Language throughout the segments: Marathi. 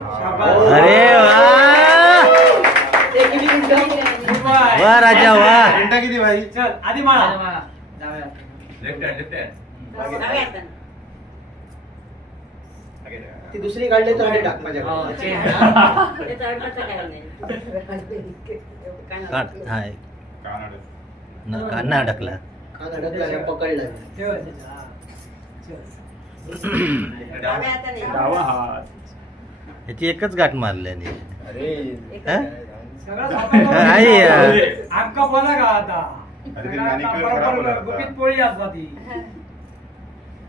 अरे वा राजा वा. घंटा किती भाई? चल आधी माळा. ती दुसरी काढली तर आणि टाक माझ्याकडे. कान्हा अडकला. कान अडकला रे, पकडला. डावा हात. ह्याची एकच गाठ मारल्याने. अरे आमका बोला का आता अरे ते manicure खराब होणार आता. गुपित पोळी असता ती.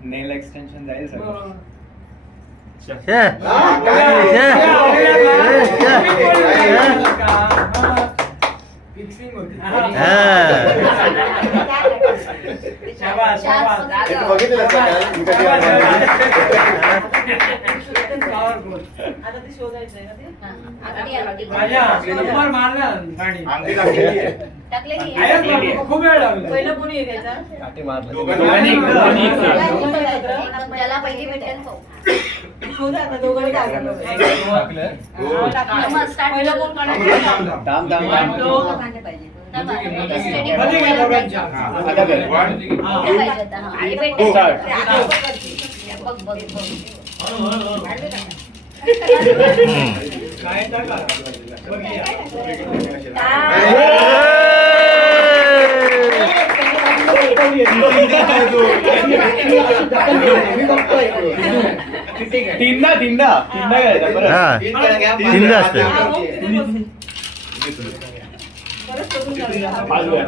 नेल एक्सटेन्शन जाईल सगळं. फिक्सिंग होती. शाबास, शाबास. हे तू बघितलं का काल? मी कधी आलो? Powerful. आता ती शोधायचंय ना ते. माझ्या नंबर मारला गाडी. आमची टाकलेली आहे. आहे का? खूप वेळ लागला. पहिलं कोणी आहे त्याचा? काठी मारलं. दोघांनी त्याला पहिली भेटेल तो. शोधा आता दोघांनी टाकलं. हो. पहिलं कोण काढायचं? थांब, थांब, थांब. कांदे पाहिजे. मध्ये घ्या दोघांच्या. आता कर. One, हा. आणि भेटेल. Go. Start. बघ बघ बघ. काय टाका? बघूया. तीनदा करायचा परत. हा तीनदा असतं. परत शोधून काढूया. पाच वेळा.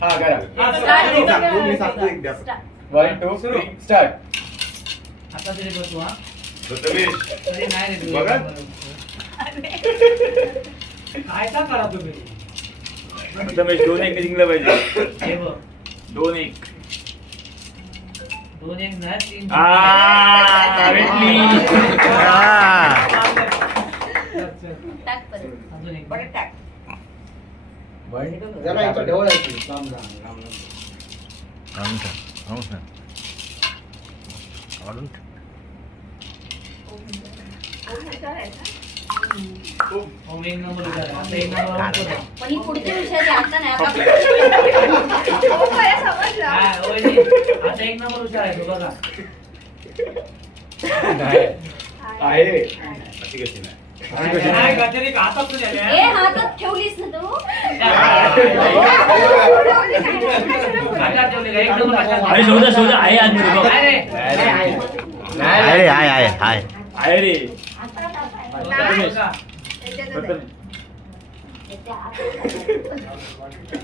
हा करा. Start. 1, 2, 3, स्टार्ट. आता तरी बसू हा. प्रथमेश अरे नाही रे बघा. काय का करा तुम्ही? प्रथमेश 2-1 जिंकलं पाहिजे. हे बघ. 2-1. 2-1 नाही 3. भेटली. टाक परत. अजून एक. परत टाक. जरा इथं ढवळायची. लांब जा, लांब जा. ओम एक नंबर उतारा. आता एक नंबर उतारा. पण ही पुढची विषयाची आता नाही आता. हा, वहिनी. आता एक नंबर उतारायचो बघा. आहे. काय का तरी हातात तुझ्या ए हातात ठेवलीस ना तू. हातात ठेवली का? एक नंबर हातात. अरे शोधा आहे आदमी बघ. काय रे? अरे हाय आहे रे. प्रथमेश. प्रथमेश. त्याच्या हातात.